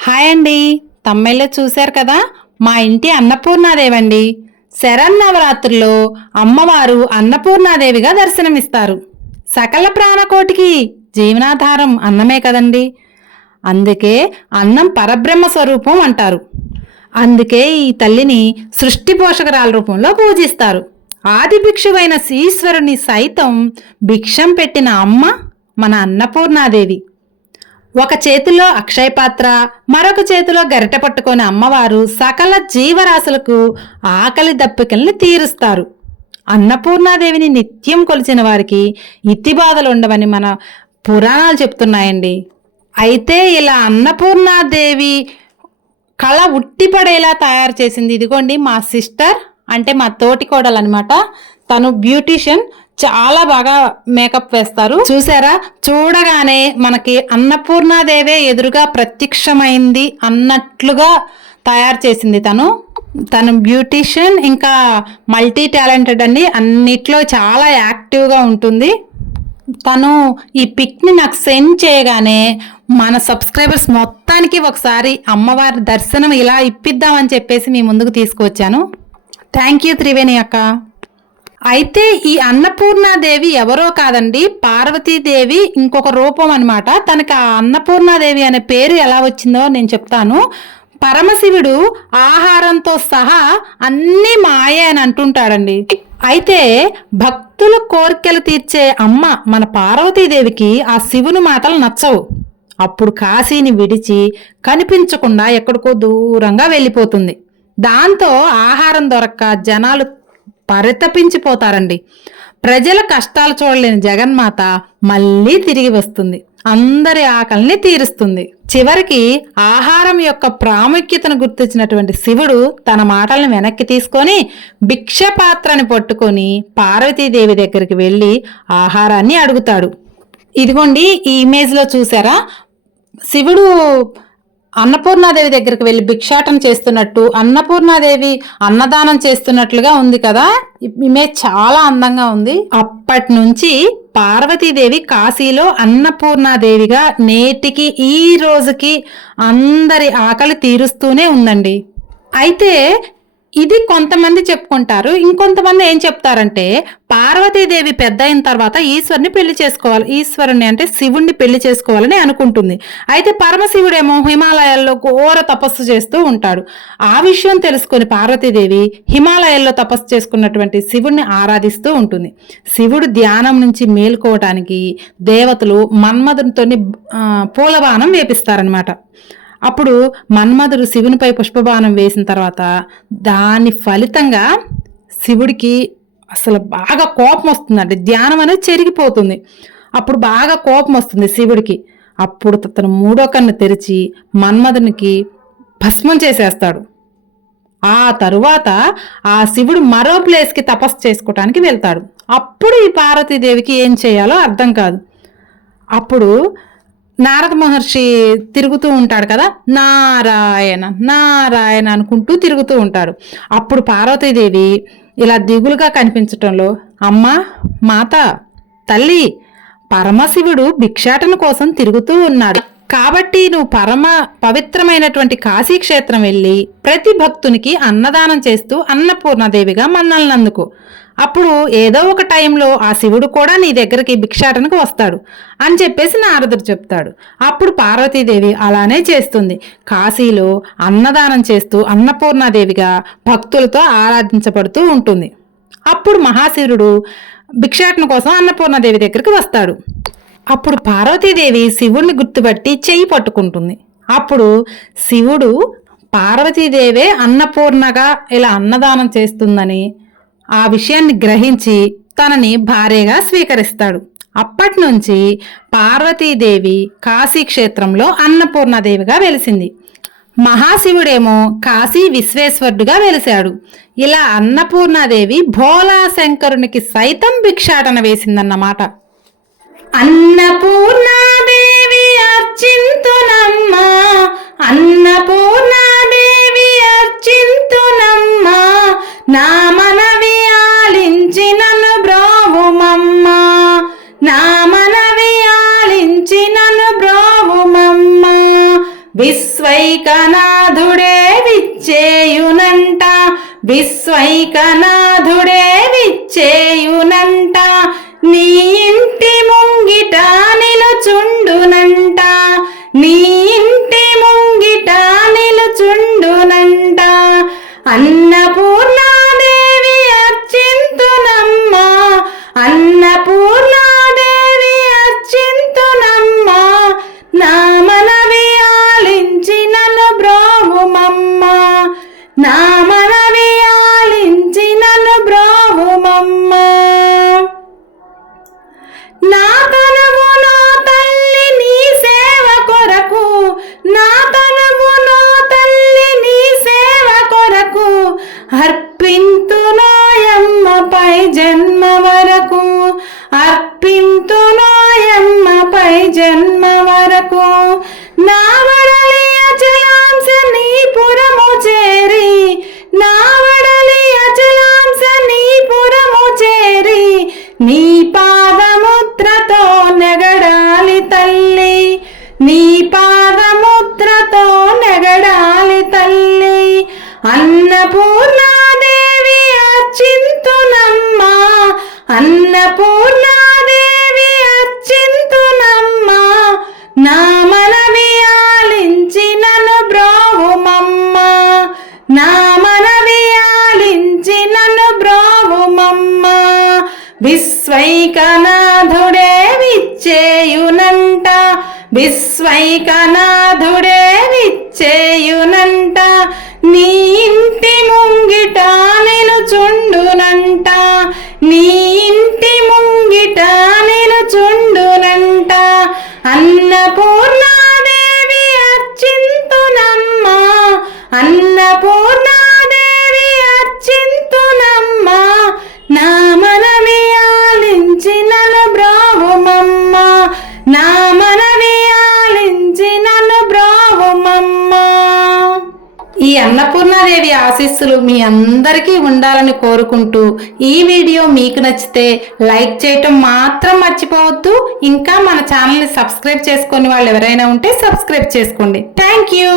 Hi అండి. తమ్మెల్లో చూశారు కదా? మా ఇంటి అన్నపూర్ణాదేవండి. శరన్నవరాత్రుల్లో అమ్మవారు అన్నపూర్ణాదేవిగా దర్శనమిస్తారు. సకల ప్రాణకోటికి జీవనాధారం అన్నమే కదండి. అందుకే అన్నం పరబ్రహ్మ స్వరూపం అంటారు. అందుకే ఈ తల్లిని సృష్టి పోషకరాల రూపంలో పూజిస్తారు. ఆది భిక్షువైన ఈశ్వరుని సైతం భిక్షం పెట్టిన అమ్మ మన అన్నపూర్ణాదేవి. ఒక చేతిలో అక్షయ పాత్ర మరొక చేతిలో గరిట పట్టుకొని అమ్మవారు సకల జీవరాశులకు ఆకలి దప్పికల్ని తీరుస్తారు. అన్నపూర్ణాదేవిని నిత్యం కొలిచిన వారికి ఇతి బాధలు ఉండవని మన పురాణాలు చెప్తున్నాయండి. అయితే ఇలా అన్నపూర్ణాదేవి కళ ఉట్టిపడేలా తయారు చేసింది. ఇదిగోండి మా సిస్టర్ అంటే మా తోటి కోడలు అనమాట తను బ్యూటీషియన్ చాలా బాగా మేకప్ వేస్తారు. చూసారా? చూడగానే మనకి అన్నపూర్ణాదేవే ఎదురుగా ప్రత్యక్షమైంది అన్నట్లుగా తయారు చేసింది తను. తను బ్యూటీషియన్ ఇంకా మల్టీ టాలెంటెడ్ అండి. అన్నిట్లో చాలా యాక్టివ్గా ఉంటుంది. తను ఈ పిక్ని నాకు సెండ్ చేయగానే మన సబ్స్క్రైబర్స్ మొత్తానికి ఒకసారి అమ్మవారి దర్శనం ఇలా ఇప్పిద్దామని చెప్పేసి మీ ముందుకు తీసుకువచ్చాను. థ్యాంక్ యూ త్రివేణి అక్క. అయితే ఈ అన్నపూర్ణాదేవి ఎవరో కాదండి పార్వతీదేవి ఇంకొక రూపం అనమాట తనకి ఆ అన్నపూర్ణాదేవి అనే పేరు ఎలా వచ్చిందో నేను చెప్తాను. పరమశివుడు ఆహారంతో సహా అన్నీ మాయే అని అంటుంటాడండి. అయితే భక్తుల కోరికలు తీర్చే అమ్మ మన పార్వతీదేవికి ఆ శివుని మాటలు నచ్చవు. అప్పుడు కాశీని విడిచి కనిపించకుండా ఎక్కడికో దూరంగా వెళ్ళిపోతుంది. దాంతో ఆహారం దొరక్క జనాలు పరితపించిపోతారండి. ప్రజల కష్టాలు చూడలేని జగన్మాత మళ్ళీ తిరిగి వస్తుంది. అందరి ఆకలిని తీరుస్తుంది. చివరికి ఆహారం యొక్క ప్రాముఖ్యతను గుర్తించినటువంటి శివుడు తన మాటలను వెనక్కి తీసుకొని భిక్ష పాత్రని పట్టుకొని పార్వతీదేవి దగ్గరికి వెళ్ళి ఆహారాన్ని అడుగుతాడు. ఇదిగోండి ఈ ఇమేజ్లో చూసారా? శివుడు అన్నపూర్ణాదేవి దగ్గరికి వెళ్ళి భిక్షాటన చేస్తున్నట్టు అన్నపూర్ణాదేవి అన్నదానం చేస్తున్నట్లుగా ఉంది కదా? ఇమేజ్ చాలా అందంగా ఉంది. అప్పటి నుంచి పార్వతీదేవి కాశీలో అన్నపూర్ణాదేవిగా నేటికి ఈ రోజుకి అందరి ఆకలి తీరుస్తూనే ఉందండి. అయితే ఇది కొంతమంది చెప్పుకుంటారు. ఇంకొంతమంది ఏం చెప్తారంటే పార్వతీదేవి పెద్ద అయిన తర్వాత ఈశ్వరుని పెళ్ళి చేసుకోవాలి. ఈశ్వరుని అంటే శివుణ్ణి పెళ్ళి చేసుకోవాలని అనుకుంటుంది. అయితే పరమశివుడేమో హిమాలయాల్లో ఘోర తపస్సు చేస్తూ ఉంటాడు. ఆ విషయం తెలుసుకొని పార్వతీదేవి హిమాలయాల్లో తపస్సు చేసుకున్నటువంటి శివుణ్ణి ఆరాధిస్తూ ఉంటుంది. శివుడు ధ్యానం నుంచి మేల్కోవటానికి దేవతలు మన్మధునితో పూలబాణం వేపిస్తారనమాట అప్పుడు మన్మధుడు శివునిపై పుష్పబాణం వేసిన తర్వాత దాని ఫలితంగా శివుడికి అసలు బాగా కోపం వస్తుందండి. ధ్యానం అనేది చెరిగిపోతుంది. అప్పుడు బాగా కోపం వస్తుంది శివుడికి. అప్పుడు తను మూడో కన్ను తెరిచి మన్మధునికి భస్మం చేసేస్తాడు. ఆ తరువాత ఆ శివుడు మరో ప్లేస్కి తపస్సు చేసుకోవటానికి వెళ్తాడు. అప్పుడు ఈ పార్వతీదేవికి ఏం చేయాలో అర్థం కాదు. అప్పుడు నారద మహర్షి తిరుగుతూ ఉంటాడు కదా నారాయణ నారాయణ అనుకుంటూ తిరుగుతూ ఉంటాడు. అప్పుడు పార్వతీదేవి ఇలా దిగులుగా కనిపించటంలో అమ్మ మాత తల్లి పరమశివుడు భిక్షాటన కోసం తిరుగుతూ ఉన్నాడు. కాబట్టి నువ్వు పరమ పవిత్రమైనటువంటి కాశీ క్షేత్రం వెళ్ళి ప్రతి భక్తునికి అన్నదానం చేస్తూ అన్నపూర్ణదేవిగా మన్నలనందుకు అప్పుడు ఏదో ఒక టైంలో ఆ శివుడు కూడా నీ దగ్గరికి భిక్షాటనకు వస్తాడు అని చెప్పేసి నారదుడు చెప్తాడు. అప్పుడు పార్వతీదేవి అలానే చేస్తుంది. కాశీలో అన్నదానం చేస్తూ అన్నపూర్ణాదేవిగా భక్తులతో ఆరాధించబడుతూ ఉంటుంది. అప్పుడు మహాశివుడు భిక్షాటన కోసం అన్నపూర్ణాదేవి దగ్గరికి వస్తాడు. అప్పుడు పార్వతీదేవి శివుణ్ణి గుర్తుపట్టి చెయ్యి పట్టుకుంటుంది. అప్పుడు శివుడు పార్వతీదేవే అన్నపూర్ణగా ఇలా అన్నదానం చేస్తుందని ఆ విషయాన్ని గ్రహించి తనని భార్యగా స్వీకరిస్తాడు. అప్పటి నుంచి పార్వతీదేవి కాశీ క్షేత్రంలో వెలిసింది. మహాశివుడేమో కాశీ విశ్వేశ్వరుడుగా వెలిశాడు. ఇలా అన్నపూర్ణాదేవి భోలా శంకరునికి సైతం భిక్షాటన వేసిందన్నమాట. అన్నపూర్ణ విశ్వైకనాథుడే విచ్చేయునంట. విశ్వైకనా విశ్వైకనాథుడే విచ్చేయునంట విశ్వైకనాథుడే విచ్చేయునంట నీ ఇంటి ముంగిట లక్ష్మీదేవి ఆశీస్సులు మీ అందరికీ ఉండాలని కోరుకుంటూ ఈ వీడియో మీకు నచ్చితే లైక్ చేయటం మాత్రం మర్చిపోవద్దు. ఇంకా మన ఛానల్ని సబ్స్క్రైబ్ చేసుకుని వాళ్ళు ఎవరైనా ఉంటే సబ్స్క్రైబ్ చేసుకోండి. Thank you.